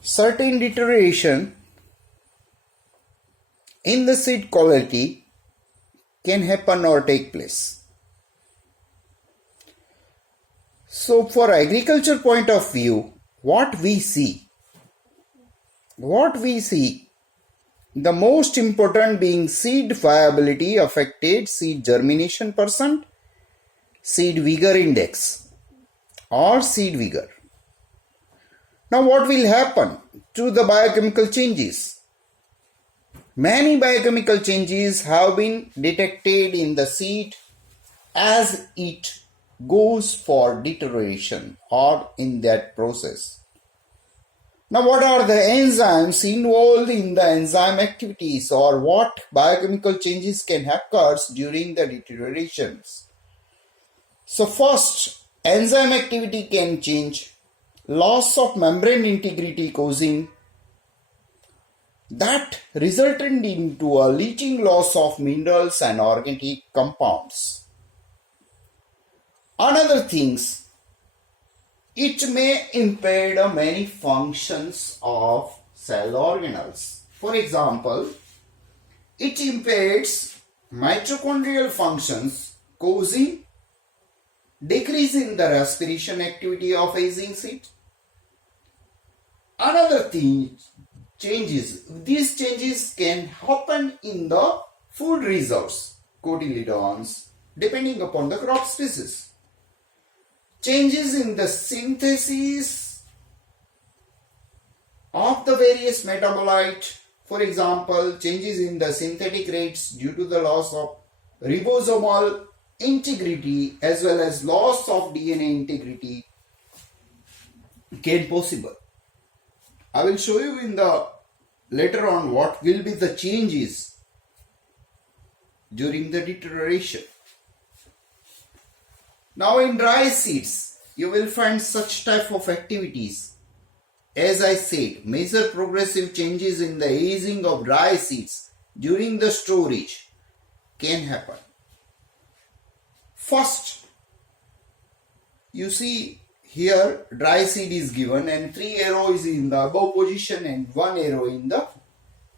certain deterioration in the seed quality can happen or take place. So for agriculture point of view, what we see, the most important being seed viability affected seed germination percent, seed vigor index or seed vigor. Now what will happen to the biochemical changes? Many biochemical changes have been detected in the seed as it goes for deterioration or in that process. Now what are the enzymes involved in the enzyme activities, or what biochemical changes can occur during the deteriorations? So first, enzyme activity can change loss of membrane integrity, causing that resulted into a leaching loss of minerals and organic compounds. Another things, it may impair many functions of cell organelles. For example, it impairs mitochondrial functions, causing decrease in the respiration activity of aging seed. Another thing, these changes can happen in the food reserves, cotyledons, depending upon the crop species. Changes in the synthesis of the various metabolite, for example, changes in the synthetic rates due to the loss of ribosomal integrity as well as loss of DNA integrity can possible. I will show you in the later on what will be the changes during the deterioration. Now in dry seeds, you will find such type of activities. As I said, major progressive changes in the aging of dry seeds during the storage can happen. First, you see here dry seed is given and 3 arrows in the above position and 1 arrow in the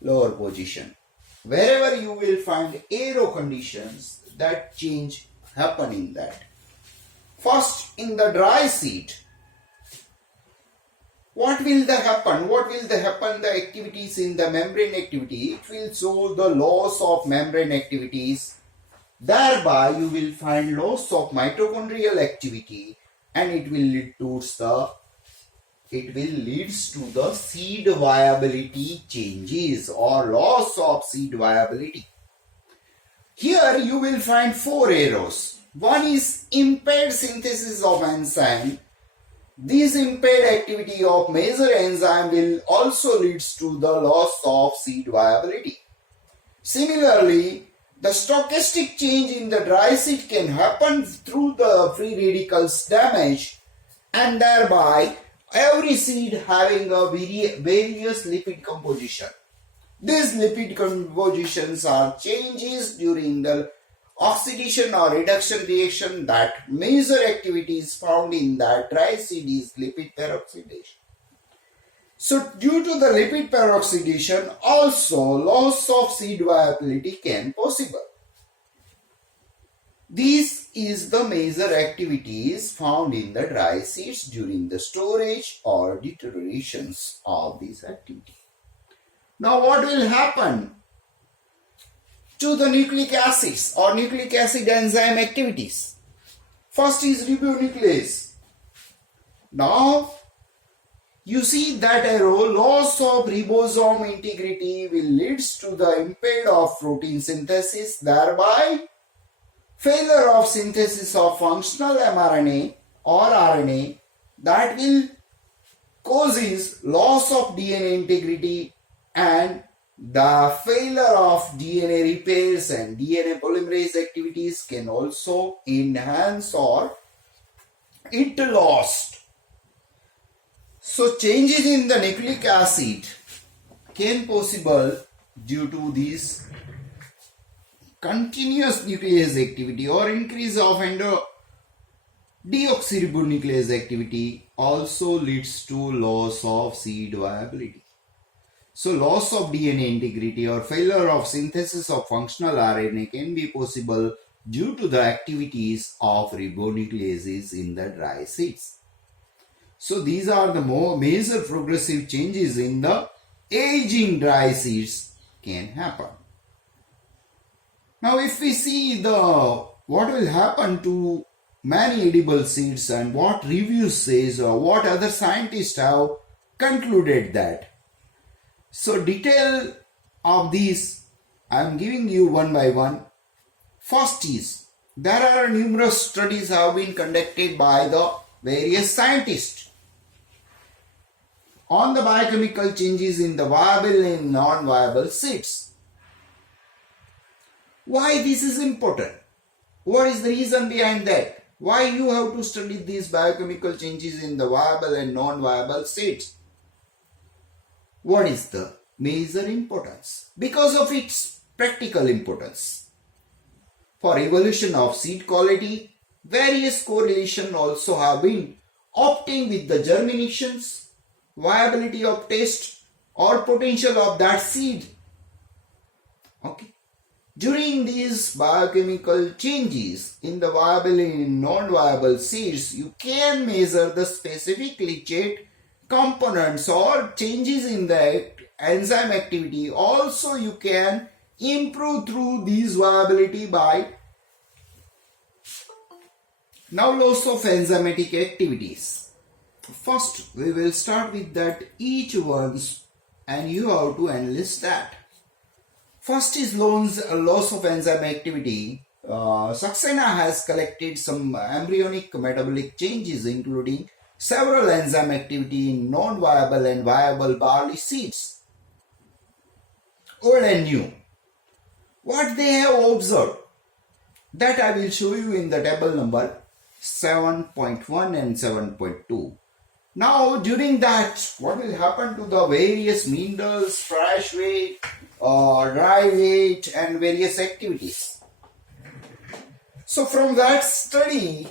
lower position. Wherever you will find arrow conditions, that change happen in that. First, in the dry seed, what will happen? The activities in the membrane activity, it will show the loss of membrane activities. Thereby, you will find loss of mitochondrial activity, and it will lead to the seed viability changes or loss of seed viability. Here you will find 4 arrows. One is impaired synthesis of enzyme. This impaired activity of major enzyme will also leads to the loss of seed viability. Similarly, the stochastic change in the dry seed can happen through the free radicals damage, and thereby every seed having a various lipid composition. These lipid compositions are changes during the oxidation or reduction reaction. That major activities found in that dry seed is lipid peroxidation. So due to the lipid peroxidation, also loss of seed viability can possible. This is the major activities found in the dry seeds during the storage or deteriorations of these activities. Now what will happen to the nucleic acids or nucleic acid enzyme activities? First is ribonuclease. Now you see that arrow, loss of ribosome integrity will leads to the impaired of protein synthesis, thereby failure of synthesis of functional mRNA or RNA, that will causes loss of DNA integrity, and the failure of DNA repairs and DNA polymerase activities can also enhance or it lost. So changes in the nucleic acid can possible due to this continuous nuclease activity or increase of Deoxyribonuclease activity also leads to loss of seed viability. So loss of DNA integrity or failure of synthesis of functional RNA can be possible due to the activities of ribonucleases in the dry seeds. So these are the more major progressive changes in the aging dry seeds can happen. Now if we see what will happen to many edible seeds and what reviews says or what other scientists have concluded that. So detail of these I am giving you one by one. First is, there are numerous studies have been conducted by the various scientists on the biochemical changes in the viable and non-viable seeds. Why this is important? What is the reason behind that? Why you have to study these biochemical changes in the viable and non-viable seeds? What is the major importance? Because of its practical importance. For evolution of seed quality, various correlations also have been obtained with the germinations, viability of taste or potential of that seed. Okay. During these biochemical changes in the viable and non-viable seeds, you can measure the specific leachate components or changes in the enzyme activity. Also, you can improve through these viability by now loss of enzymatic activities. First, we will start with that each one's and you have to analyze that. First is loss of enzyme activity. Saxena has collected some embryonic metabolic changes including several enzyme activity in non-viable and viable barley seeds, old and new. What they have observed, that I will show you in the table number 7.1 and 7.2. Now during that, what will happen to the various minerals, fresh weight, dry weight and various activities. So from that study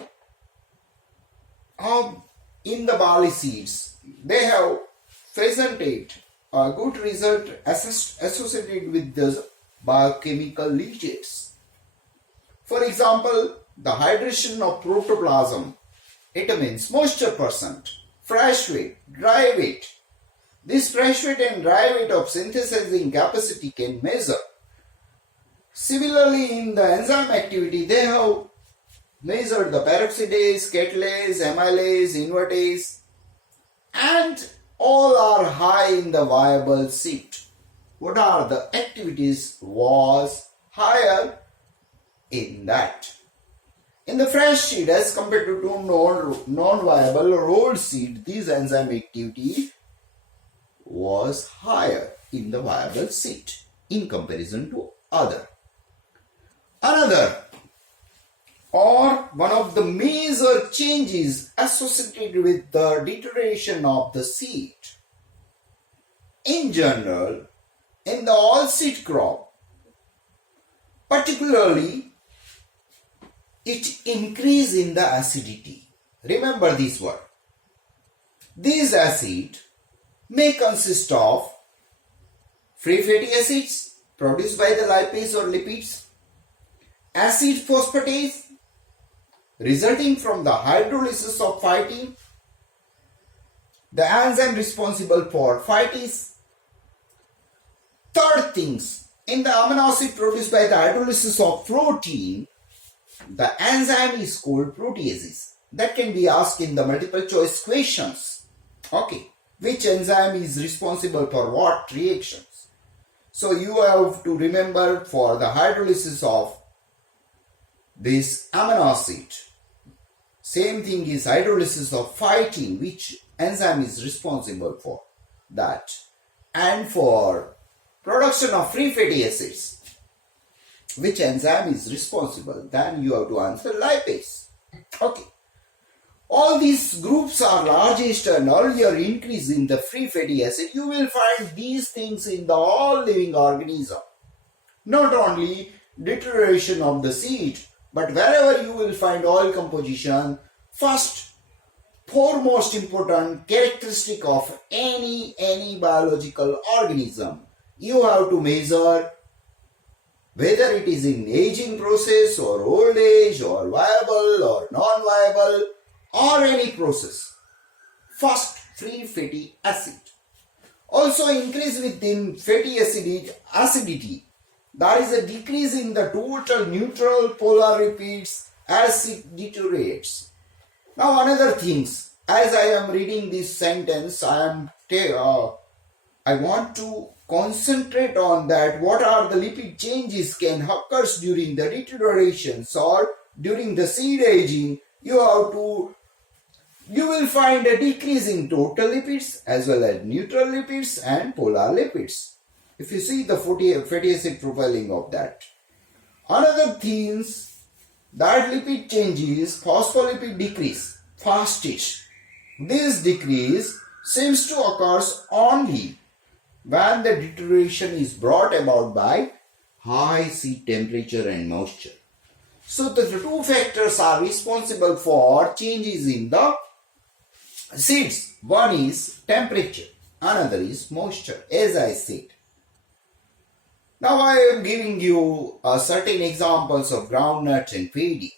in the barley seeds, they have presented a good result associated with the biochemical leachates. For example, the hydration of protoplasm, it means moisture percent, fresh weight, dry weight. This fresh weight and dry weight of synthesizing capacity can measure. Similarly, in the enzyme activity, they have measured the peroxidase, catalase, amylase, invertase, and all are high in the viable seed. What are the activities was higher in that? In the fresh seed as compared to non-viable or old seed, this enzyme activity was higher in the viable seed in comparison to other. Another or one of the major changes associated with the deterioration of the seed. In general, in the all seed crop, particularly it increase in the acidity. Remember this word. These acid may consist of free fatty acids produced by the lipase or lipids, acid phosphatase resulting from the hydrolysis of phytine, the enzyme responsible for phytase. Third things, in the amino acid produced by the hydrolysis of protein, the enzyme is called proteases. That can be asked in the multiple choice questions. Okay, which enzyme is responsible for what reactions? So you have to remember for the hydrolysis of this amino acid. Same thing is hydrolysis of phytine, which enzyme is responsible for that. And for production of free fatty acids, which enzyme is responsible? Then you have to answer lipase. Okay. All these groups are largest and earlier increase in the free fatty acid. You will find these things in the all living organism. Not only deterioration of the seed, but wherever you will find oil composition, First, foremost important characteristic of any biological organism, you have to measure whether it is in aging process or old age or viable or non-viable or any process. First, free fatty acid. Also increase within fatty acidity. There is a decrease in the total neutral polar lipids as it deteriorates. Now another things, as I am reading this sentence, I want to concentrate on that. What are the lipid changes can occur during the deteriorations or during the seed aging? You will find a decrease in total lipids as well as neutral lipids and polar lipids. If you see the fatty acid profiling of that. Another things, that lipid changes, phospholipid decrease fastest. This decrease seems to occur only when the deterioration is brought about by high seed temperature and moisture. So the two factors are responsible for changes in the seeds. One is temperature, another is moisture, as I said. Now I am giving you certain examples of groundnuts and paddy.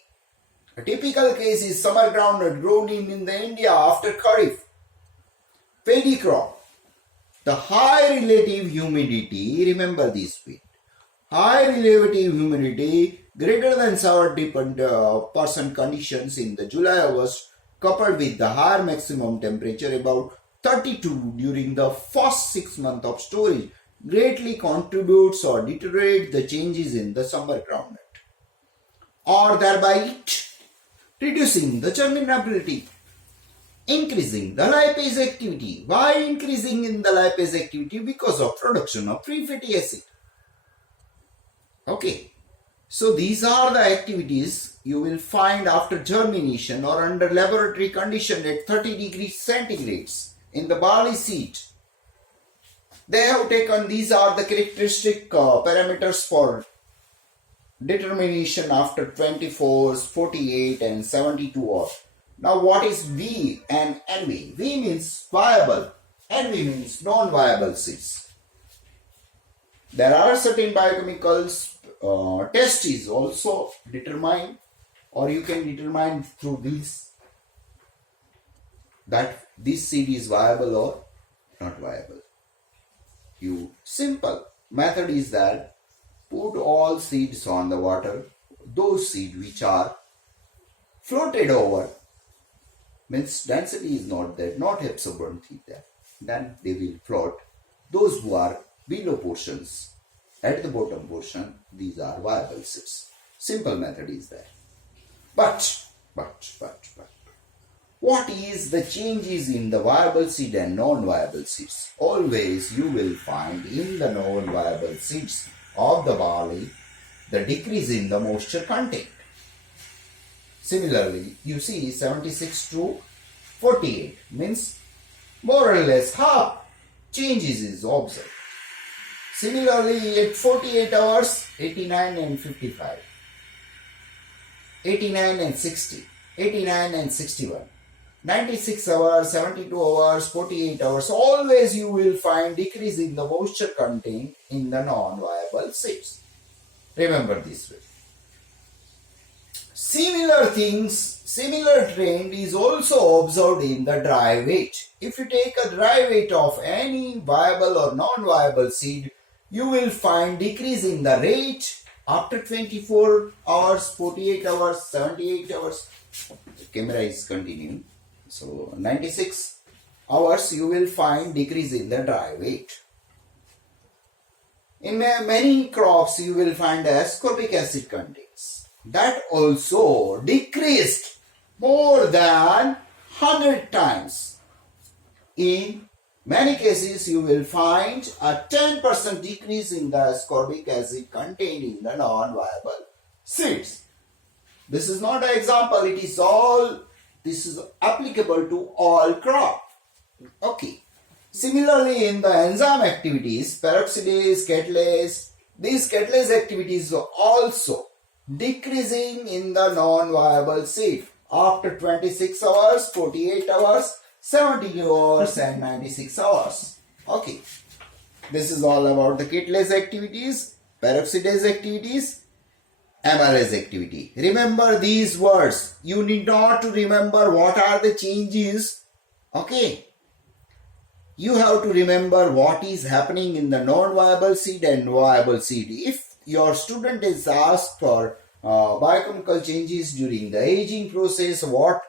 A typical case is summer groundnut grown in the India after Kharif. Paddy crop. The high relative humidity, remember this bit. High relative humidity greater than 70% conditions in the July-August coupled with the higher maximum temperature about 32 during the first 6 months of storage greatly contributes or deteriorates the changes in the summer groundnut, or thereby reducing the germinability, increasing the lipase activity. Why increasing in the lipase activity? Because of production of free fatty acid. Okay, so these are the activities you will find after germination or under laboratory condition at 30 degrees centigrades in the barley seed. They have taken, these are the characteristic parameters for determination after 24, 48 and 72 hours. Now what is V and NV? V means viable, NV means non-viable seeds. There are certain biochemicals test is also determined, or you can determine through these that this seed is viable or not viable. Simple method is that put all seeds on the water. Those seeds which are floated over, means density is not there, not absorbent there, then they will float. Those who are below portions, at the bottom portion, these are viable seeds. Simple method is there. But, what is the changes in the viable seed and non-viable seeds? Always you will find in the non-viable seeds of the barley the decrease in the moisture content. Similarly, you see 76 to 48 means more or less half changes is observed. Similarly, at 48 hours, 89 and 55, 89 and 60, 89 and 61, 96 hours, 72 hours, 48 hours, always you will find decrease in the moisture content in the non-viable seeds. Remember this way. Similar things, similar trend is also observed in the dry weight. If you take a dry weight of any viable or non-viable seed, you will find decrease in the rate after 24 hours, 48 hours, 78 hours. The camera is continuing. So 96 hours you will find decrease in the dry weight. In many crops you will find ascorbic acid contents. That also decreased more than 100 times. In many cases you will find a 10% decrease in the ascorbic acid contained in the non-viable seeds. This is not an example, this is applicable to all crop. Okay. Similarly, in the enzyme activities, peroxidase, catalase, these catalase activities are also decreasing in the non-viable seed. after 26 hours, 48 hours, 72 hours and 96 hours. Okay. This is all about the catalase activities, peroxidase activities, amylase activity. Remember these words. You need not to remember what are the changes. Okay. You have to remember what is happening in the non-viable seed and viable seed. If your student is asked for biochemical changes during the aging process, what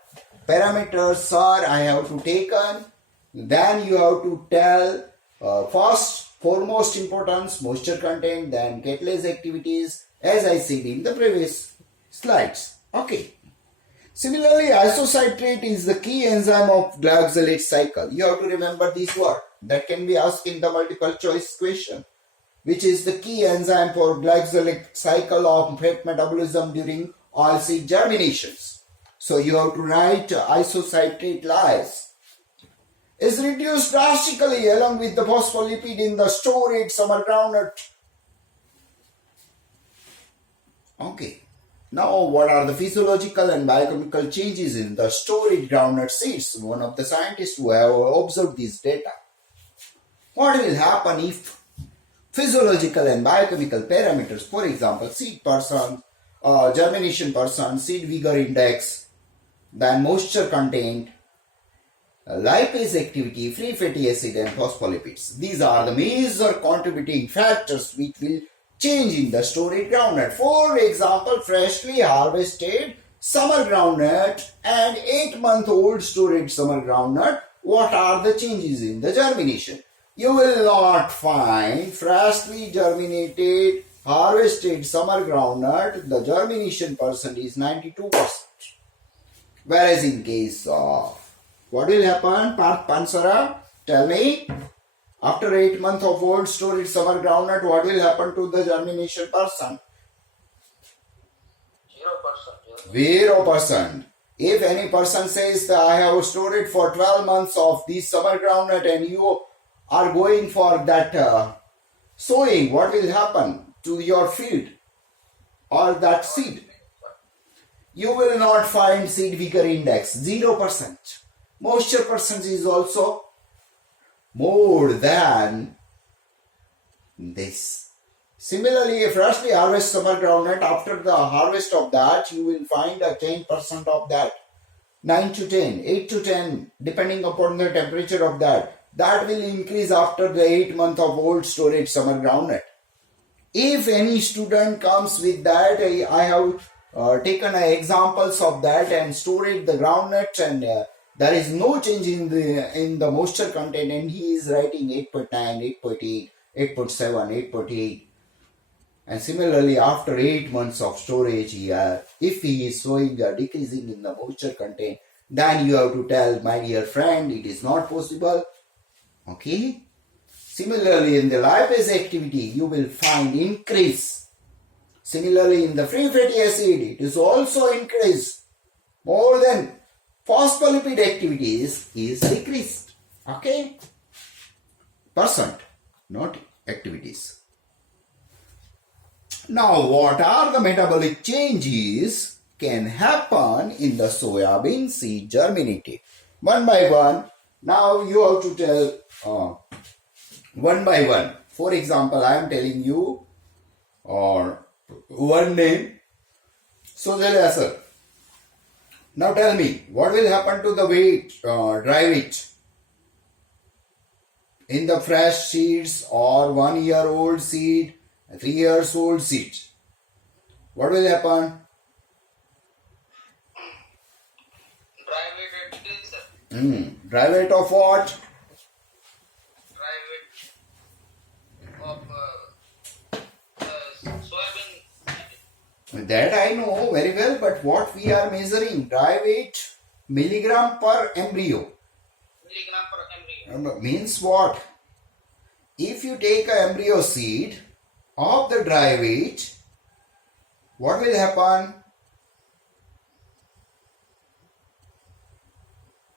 parameters, sir, I have to take on, then you have to tell first, foremost importance, moisture content, then catalase activities, as I said in the previous slides. Okay. Similarly, isocitrate is the key enzyme of glycolate cycle. You have to remember this word. That can be asked in the multiple choice question. Which is the key enzyme for glycolate cycle of fat metabolism during oilseed germinations. So you have to write isocitrate lies. Is reduced drastically along with the phospholipid in the storage summer groundnut. Okay. Now, what are the physiological and biochemical changes in the storage groundnut seeds? One of the scientists who have observed this data. What will happen if physiological and biochemical parameters, for example, seed percent, germination percent, seed vigor index, then moisture content, lipase activity, free fatty acid and phospholipids. These are the major contributing factors which will change in the storage groundnut. For example, freshly harvested summer groundnut and 8-month-old storage summer groundnut, what are the changes in the germination? You will not find freshly germinated, harvested summer groundnut, the germination percent is 92%. Whereas in case of, what will happen? Parth Pansara, tell me, after 8 months of old storage summer groundnut, what will happen to the germination percent? 0%. 0%. If any person says that I have stored it for 12 months of this summer groundnut and you are going for that sowing, what will happen to your field or that seed? You will not find seed vigor index, 0%. Moisture percent is also more than this. Similarly, if freshly harvest summer groundnut, after the harvest of that, you will find a 10% of that. 9 to 10, 8 to 10, depending upon the temperature of that. That will increase after the 8 month of old storage summer groundnut. If any student comes with that, I have taken examples of that and stored the groundnut and there is no change in the moisture content and he is writing 8.9, 8.8, 8.7, 8.8. And similarly, after 8 months of storage here, if he is showing a decreasing in the moisture content, then you have to tell, my dear friend, it is not possible. Okay. Similarly, in the lipase activity, you will find increase. Similarly, in the free fatty acid, it is also increased. More than phospholipid activities is decreased. Okay. Percent, not activities. Now, what are the metabolic changes can happen in the soybean seed germinated? One by one. Now you have to tell one by one. For example, I am telling you one name. So sir. Now tell me, what will happen to the weight, dry weight in the fresh seeds or 1 year old seed, 3 years old seed? What will happen? Dry weight reduced, sir. Dry weight of what? Dry weight of soybean seed. That I know very well, but what we are measuring, dry weight milligram per embryo. Milligram per embryo. Means what? If you take an embryo seed of the dry weight, what will happen?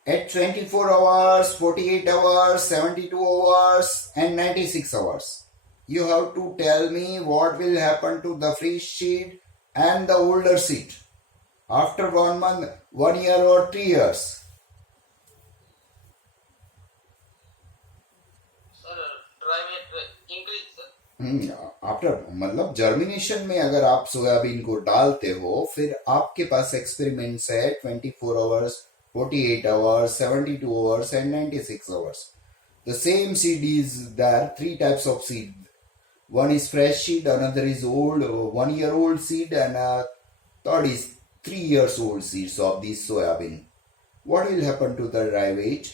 At 24 hours, 48 hours, 72 hours and 96 hours. You have to tell me what will happen to the fresh seed and the older seed. after 1 month, 1 year or 3 years? Sir, dry weight increase, sir. After मतलब germination में अगर आप soybean को डालते हो, फिर आपके पास experiments है 24 hours, 48 hours, 72 hours and 96 hours. The same seed is there, 3 types of seed. One is fresh seed, another is old 1 year old seed, and third is 3 years old seeds of this soybean. What will happen to the dry weight?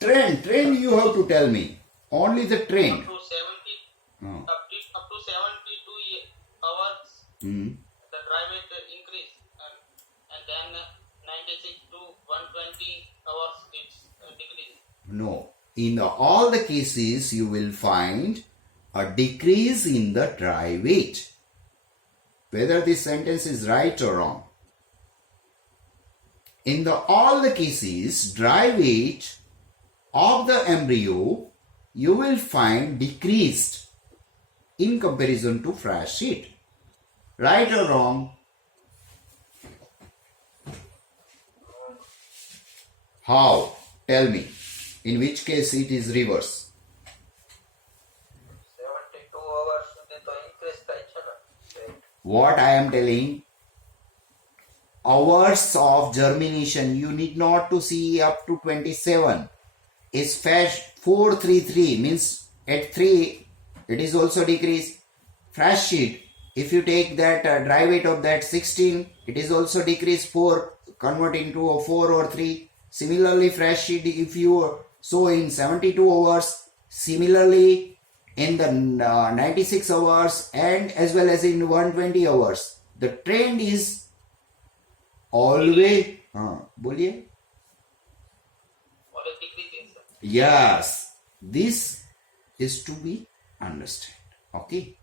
Trend you have to tell me. Only the trend. Up to 70, Oh. up to 72 hours, Hmm. the dry weight increase, and then 96 to 120 hours it's decrease. No. In all the cases, you will find a decrease in the dry weight. Whether this sentence is right or wrong. In all the cases, dry weight of the embryo you will find decreased in comparison to fresh seed. Right or wrong? How? Tell me. In which case it is reverse? 72 hours સુધી તો increase થાય છે ને. What I am telling, hours of germination, you need not to see up to 27. Is fresh 433 means at 3 it is also decreased. Fresh seed, if you take that dry weight of that 16, it is also decreased 4, converting to a 4 or 3. Similarly, fresh seed, if you sow in 72 hours, similarly in the 96 hours and as well as in 120 hours, the trend is always बोलिए. Always decreasing, sir. Yes, this is to be understood. Okay.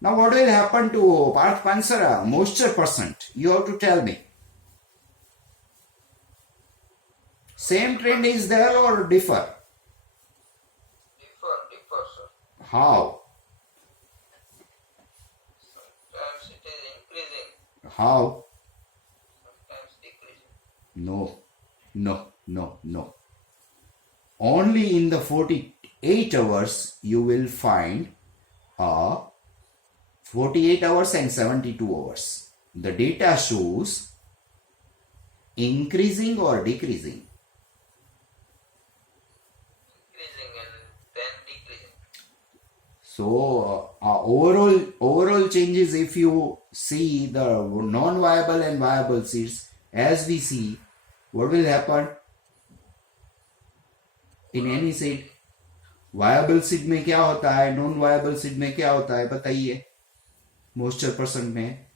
Now, what will happen to Parth Pansara moisture percent? You have to tell me. Same trend is there or differ? Differ, sir. How? Sometimes it is increasing, How? sometimes decreasing. No. Only in the 48 hours you will find 48 hours and 72 hours. The data shows increasing or decreasing. Increasing and then decreasing. So overall changes, if you see the non-viable and viable seeds, as we see, what will happen in any seed? Viable seed में क्या होता है, non viable seed में क्या होता है, बताइए. Moisture percent में